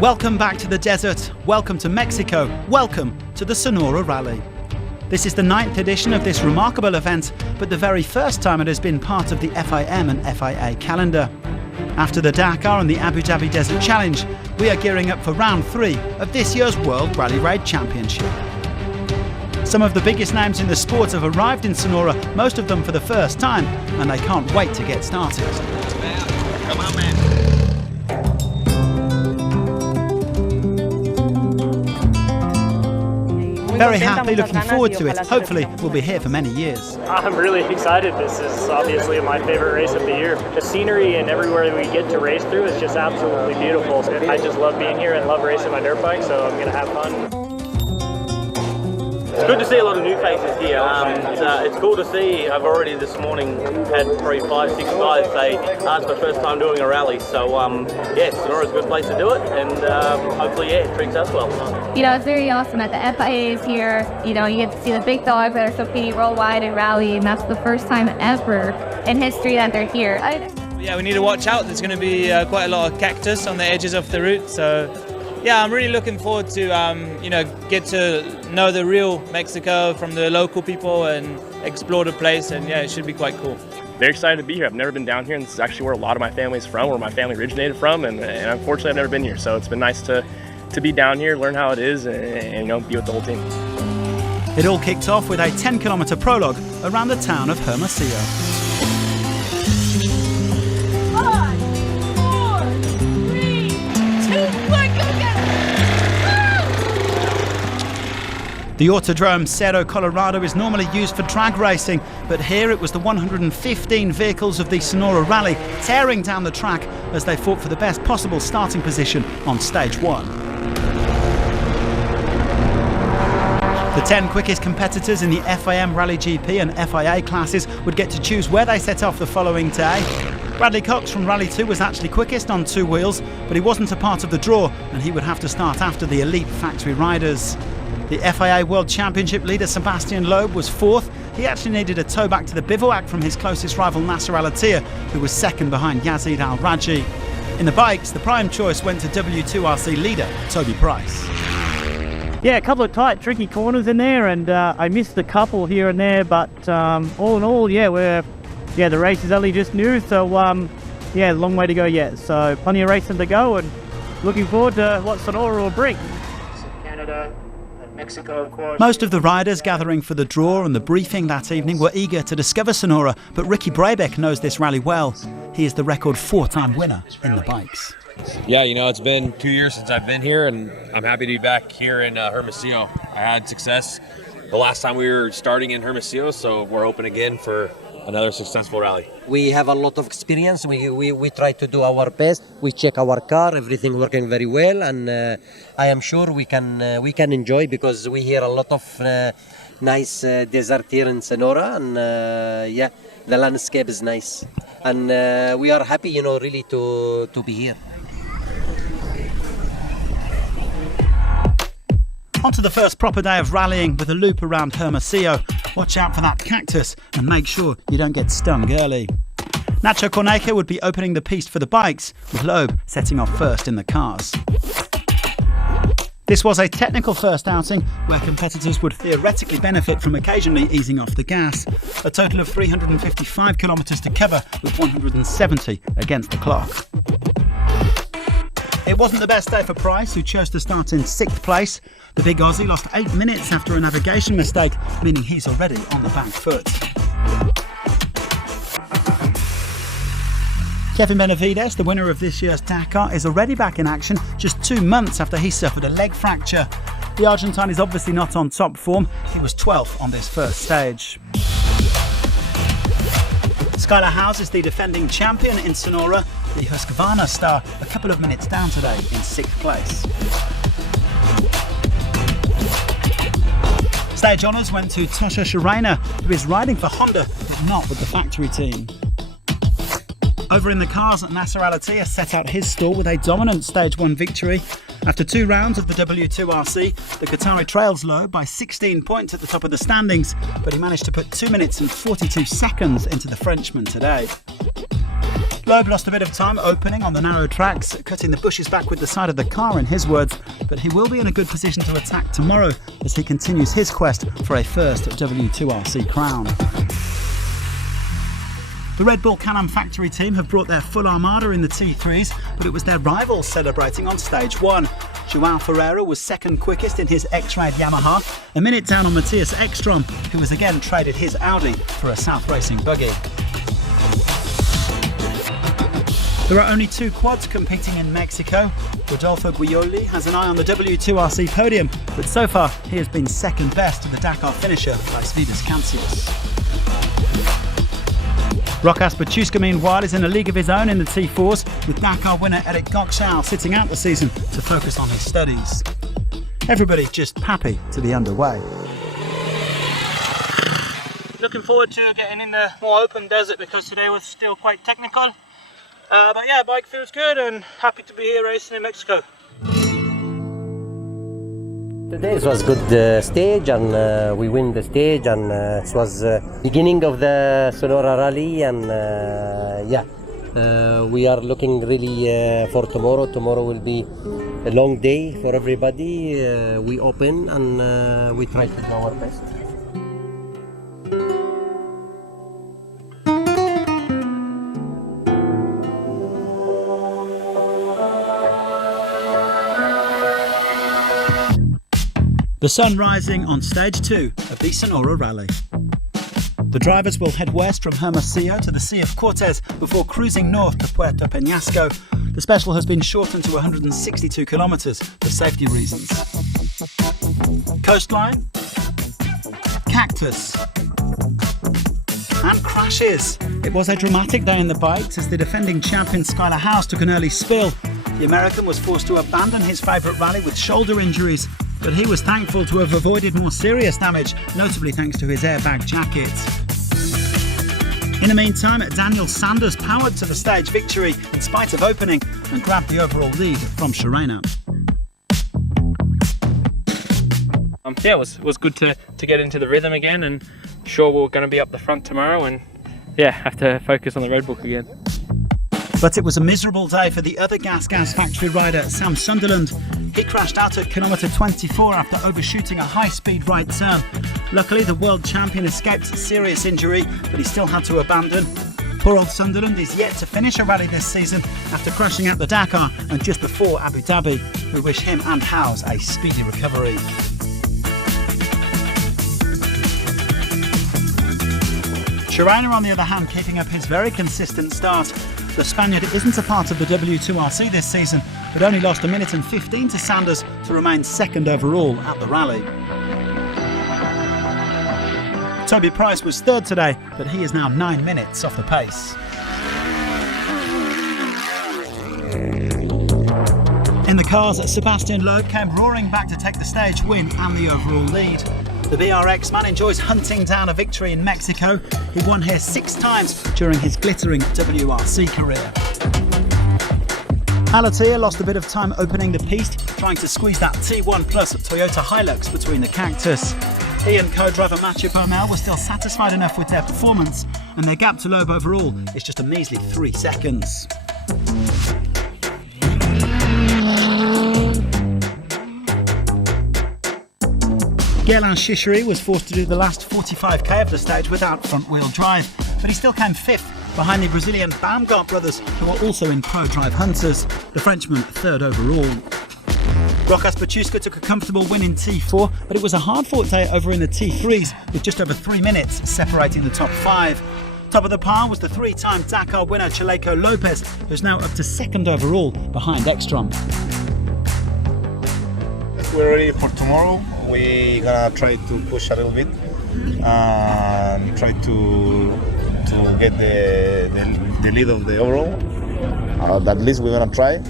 Welcome back to the desert, welcome to Mexico, welcome to the Sanora Rally. This is the 9th edition of this remarkable event, but the very first time it has been part of the FIM and FIA calendar. After the Dakar and the Abu Dhabi Desert Challenge, we are gearing up for round 3 of this year's World Rally Raid Championship. Some of the biggest names in the sport have arrived in Sanora, most of them for the first time, and they can't wait to get started. Come on, man. Very happy, looking forward to it. Hopefully we'll be here for many years. I'm really excited. This is obviously my favorite race of the year. The scenery and everywhere we get to race through is just absolutely beautiful. I just love being here and love racing my dirt bike, so I'm going to have fun. It's good to see a lot of new faces here. It's cool to see. I've already this morning had probably 5, 6 guys say, it's my first time doing a rally. So yeah, Sonora's a good place to do it, and hopefully, yeah, it treats us well. You know, it's very awesome that the FIA is here. You know, you get to see the big dogs that are competing worldwide in rally, and that's the first time ever in history that they're here. Yeah, we need to watch out. There's going to be quite a lot of cactus on the edges of the route, so yeah, I'm really looking forward to get to know the real Mexico from the local people and explore the place, and yeah, it should be quite cool. Very excited to be here. I've never been down here, and this is actually where a lot of my family's from, where my family originated from, and unfortunately I've never been here, so it's been nice to be down here, learn how it is, and be with the whole team. It all kicked off with a 10-kilometre prologue around the town of Hermosillo. 5, 4, 3, 2, 1, go get it! The Autodrome Cerro Colorado is normally used for drag racing, but here it was the 115 vehicles of the Sanora Rally tearing down the track as they fought for the best possible starting position on stage 1. The 10 quickest competitors in the FIM Rally GP and FIA classes would get to choose where they set off the following day. Bradley Cox from Rally 2 was actually quickest on 2 wheels, but he wasn't a part of the draw, and he would have to start after the elite factory riders. The FIA World Championship leader Sebastian Loeb was 4th. He actually needed a tow back to the bivouac from his closest rival Nasser Al-Attiyah, who was 2nd behind Yazid Al-Raji. In the bikes, the prime choice went to W2RC leader Toby Price. Yeah, a couple of tight, tricky corners in there, and I missed a couple here and there, but all in all, yeah, the race is only just new, so yeah, long way to go yet. So plenty of racing to go, and looking forward to what Sonora will bring. Canada and Mexico, of course. Most of the riders gathering for the draw and the briefing that evening were eager to discover Sonora, but Ricky Brabeck knows this rally well. He is the record 4-time winner in the bikes. Yeah, it's been 2 years since I've been here, and I'm happy to be back here in Hermosillo. I had success the last time we were starting in Hermosillo, so we're hoping again for another successful rally. We have a lot of experience. We try to do our best. We check our car, everything working very well, and I am sure we can enjoy, because we hear a lot of nice desert here in Sonora, and yeah, the landscape is nice, and we are happy, really to be here. On to the first proper day of rallying with a loop around Hermosillo. Watch out for that cactus and make sure you don't get stung early. Nacho Cornejo would be opening the piste for the bikes, with Loeb setting off first in the cars. This was a technical first outing where competitors would theoretically benefit from occasionally easing off the gas. A total of 355 kilometres to cover, with 170 against the clock. It wasn't the best day for Price, who chose to start in 6th place. The big Aussie lost 8 minutes after a navigation mistake, meaning he's already on the back foot. Kevin Benavides, the winner of this year's Dakar, is already back in action just 2 months after he suffered a leg fracture. The Argentine is obviously not on top form. He was 12th on this first stage. Skylar House is the defending champion in Sonora. The Husqvarna star a couple of minutes down today in 6th place. Stage honours went to Tosha Shirena, who is riding for Honda, but not with the factory team. Over in the cars, Nasser Al-Attiyah set out his stall with a dominant Stage 1 victory. After 2 rounds of the W2RC, the Qatari trails Loeb by 16 points at the top of the standings, but he managed to put 2 minutes and 42 seconds into the Frenchman today. Loeb lost a bit of time opening on the narrow tracks, cutting the bushes back with the side of the car in his words, but he will be in a good position to attack tomorrow as he continues his quest for a first W2RC crown. The Red Bull Can-Am factory team have brought their full armada in the T3s, but it was their rivals celebrating on stage 1. Joao Ferreira was second quickest in his X-Ride Yamaha, a minute down on Matthias Ekstrom, who has again traded his Audi for a South Racing buggy. There are only 2 quads competing in Mexico. Rodolfo Guioli has an eye on the W2RC podium, but so far he has been second best to the Dakar finisher, Vidas Cancius. Rokas Baciuska, meanwhile, is in a league of his own in the T4s, with Dakar winner Eric Gokshaw sitting out the season to focus on his studies. Everybody just happy to be underway. Looking forward to getting in the more open desert because today was still quite technical. But yeah, bike feels good and happy to be here racing in Mexico. Today it was good stage, and we win the stage, and it was beginning of the Sanora Rally, and we are looking really for tomorrow. Tomorrow will be a long day for everybody. We open and we try to do our best. The sun rising on stage 2 of the Sanora Rally. The drivers will head west from Hermosillo to the Sea of Cortez before cruising north to Puerto Peñasco. The special has been shortened to 162 kilometres for safety reasons. Coastline, cactus, and crashes. It was a dramatic day in the bikes as the defending champion Skylar House took an early spill. The American was forced to abandon his favourite rally with shoulder injuries, but he was thankful to have avoided more serious damage, notably thanks to his airbag jacket. In the meantime, Daniel Sanders powered to the stage victory in spite of opening and grabbed the overall lead from Sharena. Yeah, it was good to get into the rhythm again, and sure we're going to be up the front tomorrow, and yeah, have to focus on the road book again. But it was a miserable day for the other Gas factory rider, Sam Sunderland. He crashed out at kilometre 24 after overshooting a high-speed right turn. Luckily, the world champion escaped serious injury, but he still had to abandon. Poor old Sunderland is yet to finish a rally this season after crashing at the Dakar and just before Abu Dhabi. We wish him and Howes a speedy recovery. Sharena, on the other hand, keeping up his very consistent start. The Spaniard isn't a part of the W2RC this season, but only lost 1 minute and 15 to Sanders to remain second overall at the rally. Toby Price was third today, but he is now 9 minutes off the pace. In the cars, Sebastian Loeb came roaring back to take the stage win and the overall lead. The BRX man enjoys hunting down a victory in Mexico. He won here 6 times during his glittering WRC career. Alatia lost a bit of time opening the piste, trying to squeeze that T1 Plus Toyota Hilux between the cactus. He and co-driver Mathieu Pomel were still satisfied enough with their performance, and their gap to Loeb overall is just a measly 3 seconds. Guerlain Chichery was forced to do the last 45k of the stage without front-wheel drive, but he still came 5th behind the Brazilian Baumgart brothers, who are also in pro-drive hunters. The Frenchman 3rd overall. Rokas Baciuska took a comfortable win in T4, but it was a hard-fought day over in the T3s, with just over 3 minutes separating the top 5. Top of the pile was the 3-time Dakar winner Chaleco Lopez, who's now up to 2nd overall behind Ekstrom. We're ready for tomorrow. We're gonna try to push a little bit and try to get the lead of the overall. At least we're gonna try.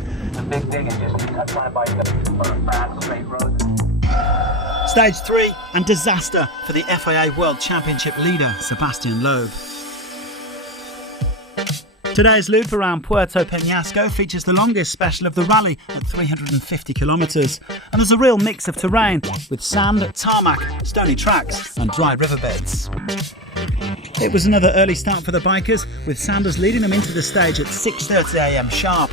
Stage 3 and disaster for the FIA World Championship leader Sebastian Loeb. Today's loop around Puerto Peñasco features the longest special of the rally at 350 kilometres, and there's a real mix of terrain with sand, tarmac, stony tracks and dry riverbeds. It was another early start for the bikers, with Sanders leading them into the stage at 6:30 a.m. sharp.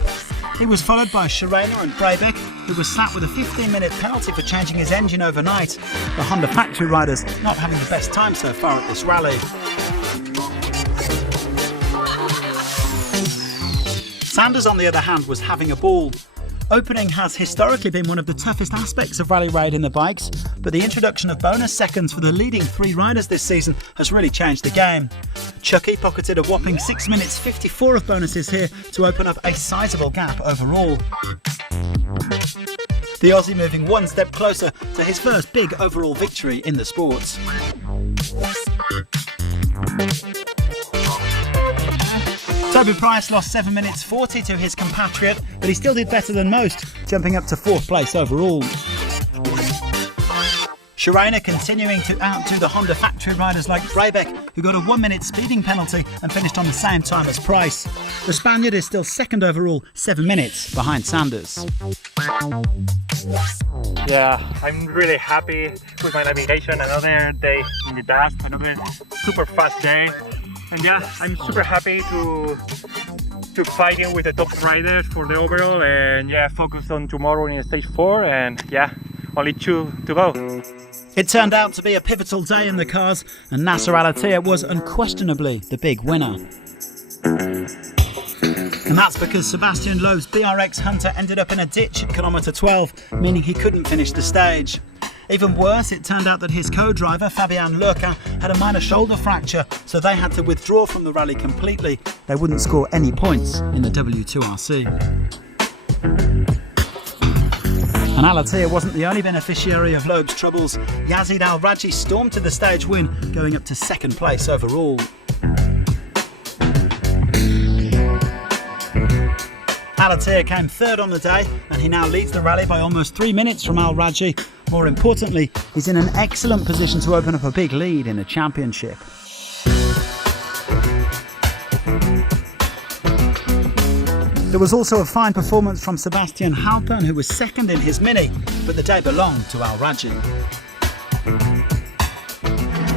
He was followed by Schreiner and Brebeck, who was slapped with a 15-minute penalty for changing his engine overnight. The Honda factory riders not having the best time so far at this rally. Sanders, on the other hand, was having a ball. Opening has historically been one of the toughest aspects of rally riding the bikes, but the introduction of bonus seconds for the leading 3 riders this season has really changed the game. Chucky pocketed a whopping 6 minutes 54 of bonuses here to open up a sizable gap overall. The Aussie moving one step closer to his first big overall victory in the sport. Toby Price lost 7 minutes 40 to his compatriot, but he still did better than most, jumping up to 4th place overall. Schreiner continuing to outdo the Honda factory riders like Brebeck, who got a 1-minute speeding penalty and finished on the same time as Price. The Spaniard is still 2nd overall, 7 minutes behind Sanders. Yeah, I'm really happy with my navigation. Another day in the dust, another super fast day. And yeah, I'm super happy to fighting with the top riders for the overall, and yeah, focus on tomorrow in stage 4, and yeah, only 2 to go. It turned out to be a pivotal day in the cars, and Nasser Al-Attiyah was unquestionably the big winner. And that's because Sebastian Loeb's BRX Hunter ended up in a ditch at kilometre 12, meaning he couldn't finish the stage. Even worse, it turned out that his co-driver, Fabian Lurca, had a minor shoulder fracture, so they had to withdraw from the rally completely. They wouldn't score any points in the W2RC. And Al-Attiyah wasn't the only beneficiary of Loeb's troubles. Yazid Al-Rajhi stormed to the stage win, going up to 2nd place overall. Al-Attiyah came 3rd on the day, and he now leads the rally by almost 3 minutes from Al-Rajhi. More importantly, he's in an excellent position to open up a big lead in the championship. There was also a fine performance from Sebastian Halpern, who was 2nd in his Mini, but the day belonged to Al-Rajhi.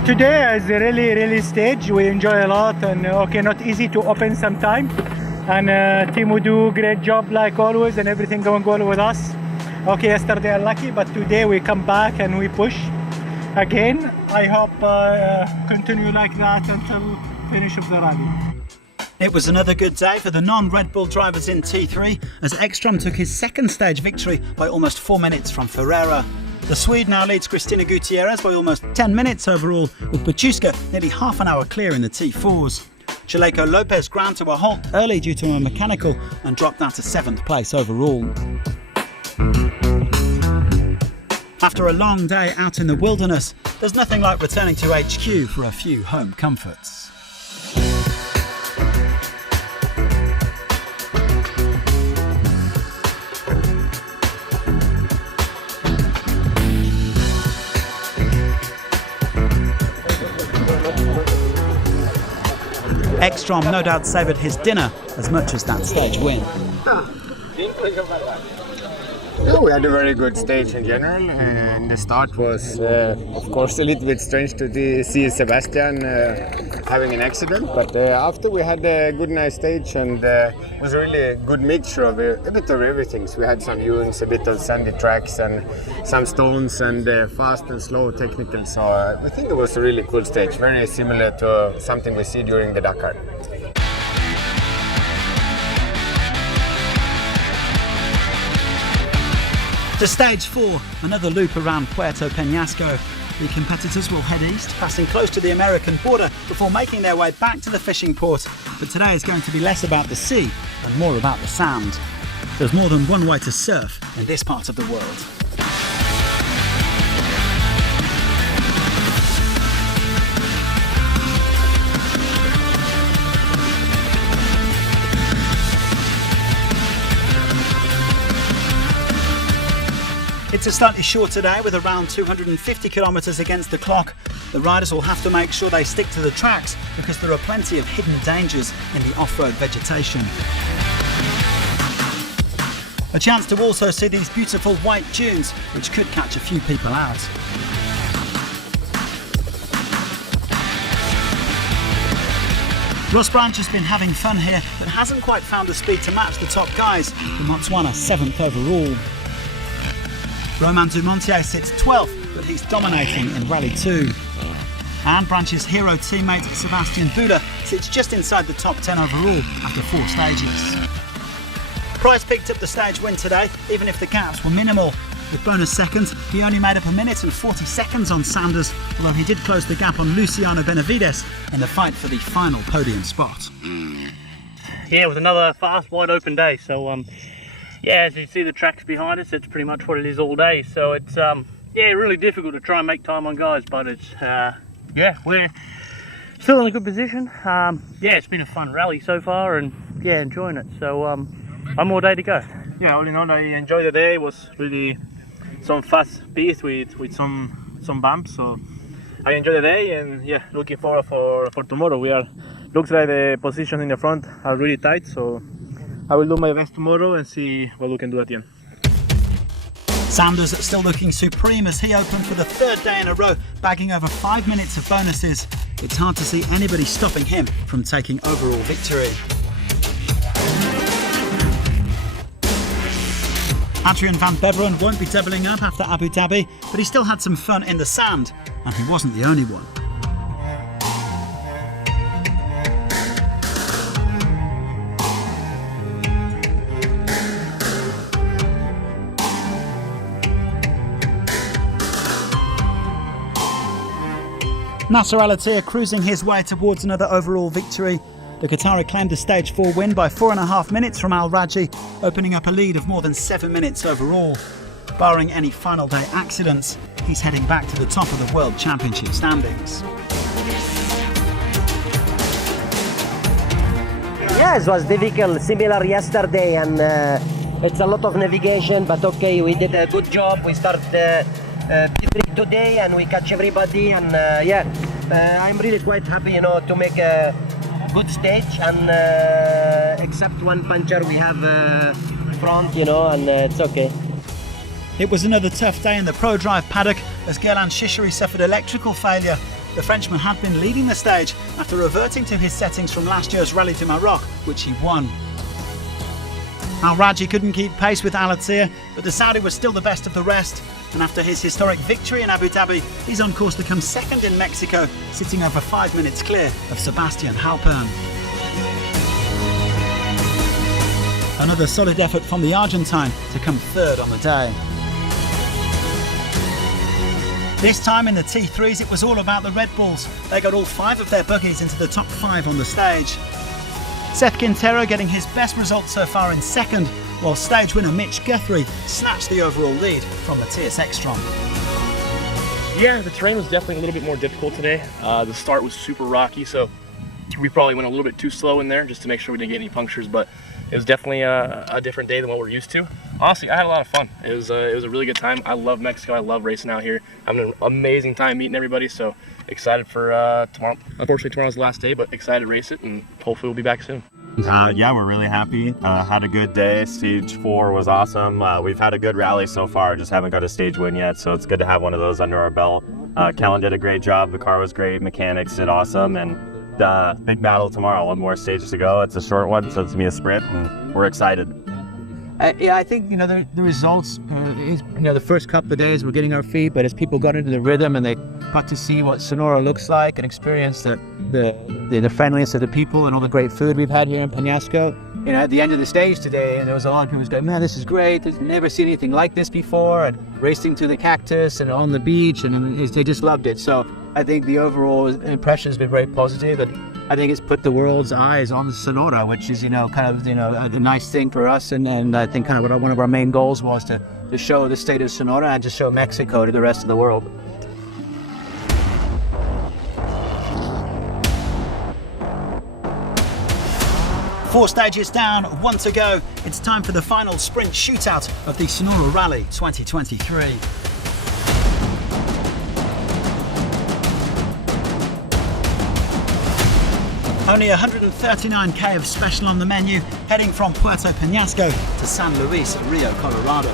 Today is a really stage. We enjoy a lot, and okay, not easy to open sometime. And Timo do great job like always, and everything going well with us. Okay, yesterday unlucky, but today we come back and we push again. I hope continue like that until finish of the rally. It was another good day for the non-Red Bull drivers in T3, as Ekstrom took his 2nd stage victory by almost 4 minutes from Ferreira. The Swede now leads Cristina Gutierrez by almost 10 minutes overall, with Bachuska nearly half an hour clear in the T4s. Chaleco Lopez ground to a halt early due to a mechanical and dropped out to 7th place overall. After a long day out in the wilderness, there's nothing like returning to HQ for a few home comforts. Ekstrom no doubt savoured his dinner as much as that stage win. Yeah, we had a very good stage in general, and the start was of course a little bit strange to see Sebastian having an accident, but after we had a good nice stage, and it was really a good mixture of a bit of everything. So we had some dunes, a bit of sandy tracks, and some stones, and fast and slow technical, so I think it was a really cool stage, very similar to something we see during the Dakar. To stage 4, another loop around Puerto Peñasco. The competitors will head east, passing close to the American border before making their way back to the fishing port. But today is going to be less about the sea and more about the sand. There's more than one way to surf in this part of the world. It's a slightly shorter day with around 250 kilometres against the clock. The riders will have to make sure they stick to the tracks because there are plenty of hidden dangers in the off-road vegetation. A chance to also see these beautiful white dunes, which could catch a few people out. Ross Branch has been having fun here, but hasn't quite found the speed to match the top guys, with Motswana 7th overall. Romain Dumontier sits 12th, but he's dominating in Rally 2. And Branch's hero teammate Sebastian Buda sits just inside the top 10 overall after 4 stages. Price picked up the stage win today, even if the gaps were minimal. With bonus seconds, he only made up 1 minute and 40 seconds on Sanders, although he did close the gap on Luciano Benavides in the fight for the final podium spot. Yeah, it was another fast, wide open day. So, yeah, as you see the tracks behind us, it's pretty much what it is all day. So it's, yeah, really difficult to try and make time on guys, but it's, yeah, we're still in a good position. Yeah, it's been a fun rally so far, and yeah, enjoying it. So, one more day to go. Yeah, all in all, I enjoyed the day. It was really some fast piece with some bumps, so I enjoyed the day, and yeah, looking forward for tomorrow. Looks like the positions in the front are really tight, so I will do my best tomorrow and see what we can do at the end. Sanders still looking supreme as he opened for the 3rd day in a row, bagging over 5 minutes of bonuses. It's hard to see anybody stopping him from taking overall victory. Adrian van Beveren won't be doubling up after Abu Dhabi, but he still had some fun in the sand, and he wasn't the only one. Nasser Al-Attiyah cruising his way towards another overall victory. The Qatari claimed a stage 4 win by 4.5 minutes from Al Raji, opening up a lead of more than 7 minutes overall. Barring any final day accidents, he's heading back to the top of the World Championship standings. Yes, it was difficult, similar yesterday, and it's a lot of navigation, but okay, we did a good job. We start P3 today and we catch everybody, and yeah, I'm really quite happy, you know, to make a good stage, and except one puncher we have front, you know, and it's okay. It was another tough day in the Pro Drive paddock as Gerlan Shishiri suffered electrical failure. The Frenchman had been leading the stage after reverting to his settings from last year's Rally to Maroc, which he won. Al Raji couldn't keep pace with Al-Attiyah, but the Saudi was still the best of the rest. And after his historic victory in Abu Dhabi, he's on course to come second in Mexico, sitting over 5 minutes clear of Sebastian Halpern. Another solid effort from the Argentine to come third on the day. This time in the T3s, it was all about the Red Bulls. They got all 5 of their buggies into the top 5 on the stage. Seth Quintero getting his best result so far in second, while stage winner Mitch Guthrie snatched the overall lead from Matthias Ekstrom. Yeah, the terrain was definitely a little bit more difficult today. The start was super rocky, so we probably went a little bit too slow in there just to make sure we didn't get any punctures, but it was definitely a different day than what we're used to. Honestly, I had a lot of fun. It was a really good time. I love Mexico. I love racing out here. Having an amazing time meeting everybody, so excited for tomorrow. Unfortunately, tomorrow's the last day, but excited to race it, and hopefully we'll be back soon. Yeah, we're really happy. Had a good day. Stage 4 was awesome. We've had a good rally so far, just haven't got a stage win yet, so it's good to have one of those under our belt. Kellen did a great job. The car was great. Mechanics did awesome, and big battle tomorrow. 1 more stage to go. It's a short one, so it's gonna be a sprint, and we're excited. Yeah, I think, you know, the results, you know, the first couple of days we're getting our feet, but as people got into the rhythm and they got to see what Sonora looks like and experience the friendliness of the people and all the great food we've had here in Penasco, you know, at the end of the stage today, there was a lot of people going, man, this is great. They've never seen anything like this before, and racing through the cactus and on the beach, and they just loved it. So I think the overall impression has been very positive, and I think it's put the world's eyes on Sonora, which is, you know, kind of, you know, a nice thing for us. And I think kind of one of our main goals was to show the state of Sonora and to show Mexico to the rest of the world. Four stages down, 1 to go. It's time for the final sprint shootout of the Sanora Rally 2023. Only 139k of special on the menu, heading from Puerto Penasco to San Luis, Rio Colorado.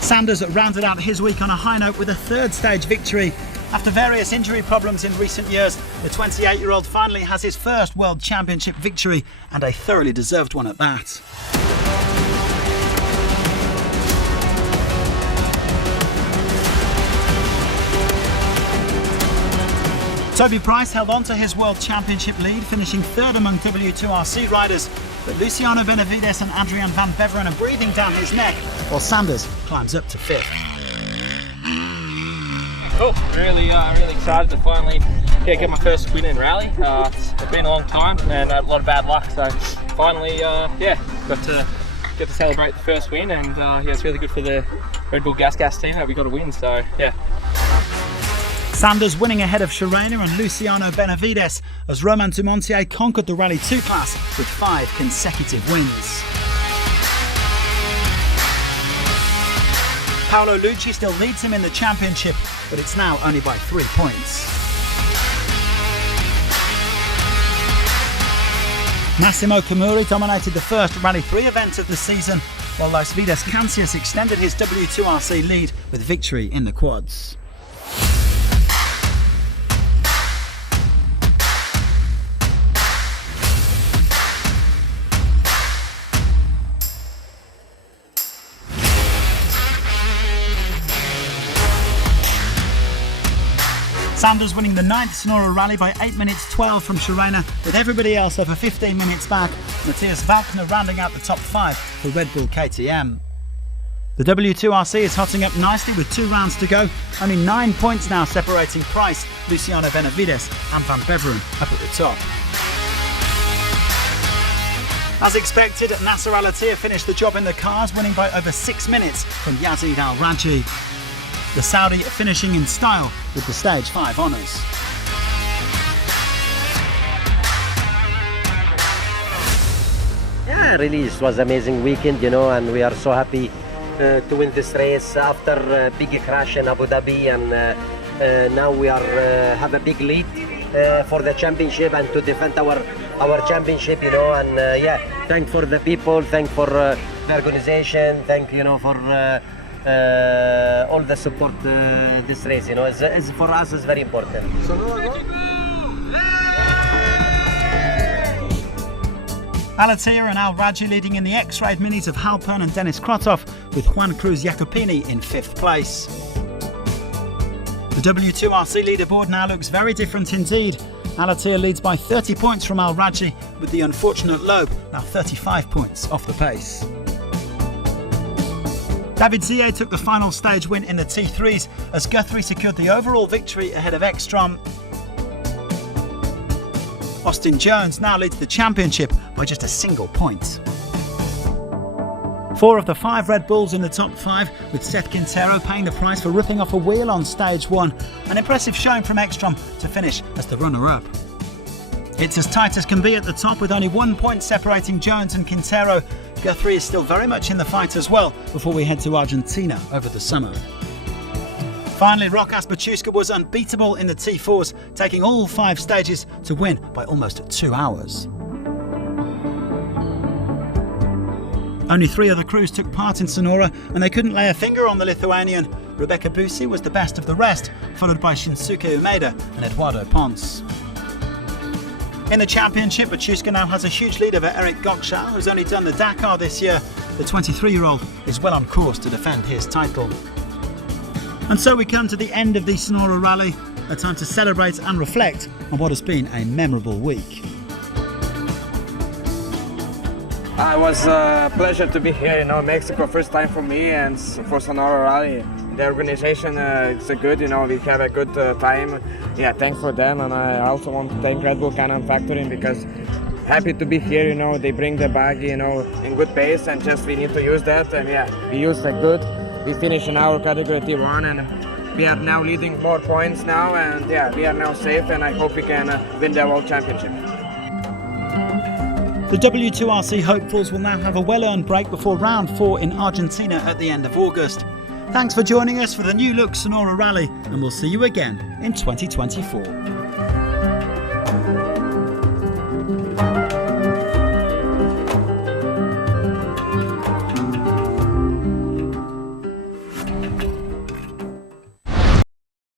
Sanders rounded out his week on a high note with a 3rd stage victory. After various injury problems in recent years, the 28-year-old finally has his first World Championship victory, and a thoroughly deserved one at that. Toby Price held on to his World Championship lead, finishing third among W2RC riders, but Luciano Benavides and Adrian van Beveren are breathing down his neck, while Sanders climbs up to fifth. Cool, really excited to finally get my first win in rally. It's been a long time and a lot of bad luck, so finally got to celebrate the first win, and it's really good for the Red Bull Gas team that we got a win, so yeah. Sanders winning ahead of Shirena and Luciano Benavides as Romain Dumontier conquered the Rally 2 class with 5 consecutive wins. Paolo Lucci still leads him in the championship, but it's now only by 3 points. Massimo Kamuri dominated the first Rally 3 event of the season, while Las Vidas Cancias extended his W2RC lead with victory in the quads. Sanders winning the 9th Sanora Rally by 8 minutes 12 from Shirena, with everybody else over 15 minutes back. Matthias Walkner rounding out the top 5 for Red Bull KTM. The W2RC is hotting up nicely with 2 rounds to go. Only 9 points now separating Price, Luciano Benavides and Van Beveren up at the top. As expected, Nasser Al-Attiyah finished the job in the cars, winning by over 6 minutes from Yazid Al-Raji. The Saudi finishing in style with the Stage 5 honours. Yeah, really, it was an amazing weekend, and we are so happy to win this race after a big crash in Abu Dhabi, and now we are have a big lead for the championship and to defend our championship, and thank for the people, thank for the organization, thank for all the support this race, it's for us is very important. Al-Attiyah and Al-Raji leading in the X-Raid minis of Halpern and Dennis Krotov, with Juan Cruz Jacopini in 5th place. The W2RC leaderboard now looks very different indeed. Al-Attiyah leads by 30 points from Al-Raji, with the unfortunate Loeb now 35 points off the pace. David Zille took the final stage win in the T3s as Guthrie secured the overall victory ahead of Ekstrom. Austin Jones now leads the championship by just a single point. 4 of the 5 Red Bulls in the top 5, with Seth Quintero paying the price for ripping off a wheel on stage 1. An impressive showing from Ekstrom to finish as the runner-up. It's as tight as can be at the top, with only 1 point separating Jones and Quintero. Guthrie is still very much in the fight as well before we head to Argentina over the summer. Finally, Rokas Baciuska was unbeatable in the T4s, taking all 5 stages to win by almost 2 hours. Only 3 other crews took part in Sanora, and they couldn't lay a finger on the Lithuanian. Rebecca Busi was the best of the rest, followed by Shinsuke Umeda and Eduardo Ponce. In the championship, Baciuska now has a huge lead over Eric Goksha, who's only done the Dakar this year. The 23-year-old is well on course to defend his title. And so we come to the end of the Sanora Rally, a time to celebrate and reflect on what has been a memorable week. It was a pleasure to be here, Mexico, first time for me and for Sanora Rally. The organization it's good, we have a good time. Yeah, thanks for them, and I also want to thank Red Bull Cannon Factory because happy to be here, they bring the bag, in good pace, and just we need to use that, and we used it good. We finished in our category T1, and we are now leading more points now, and we are now safe, and I hope we can win the World Championship. The W2RC hopefuls will now have a well-earned break before round 4 in Argentina at the end of August. Thanks for joining us for the new look Sanora Rally, and we'll see you again in 2024.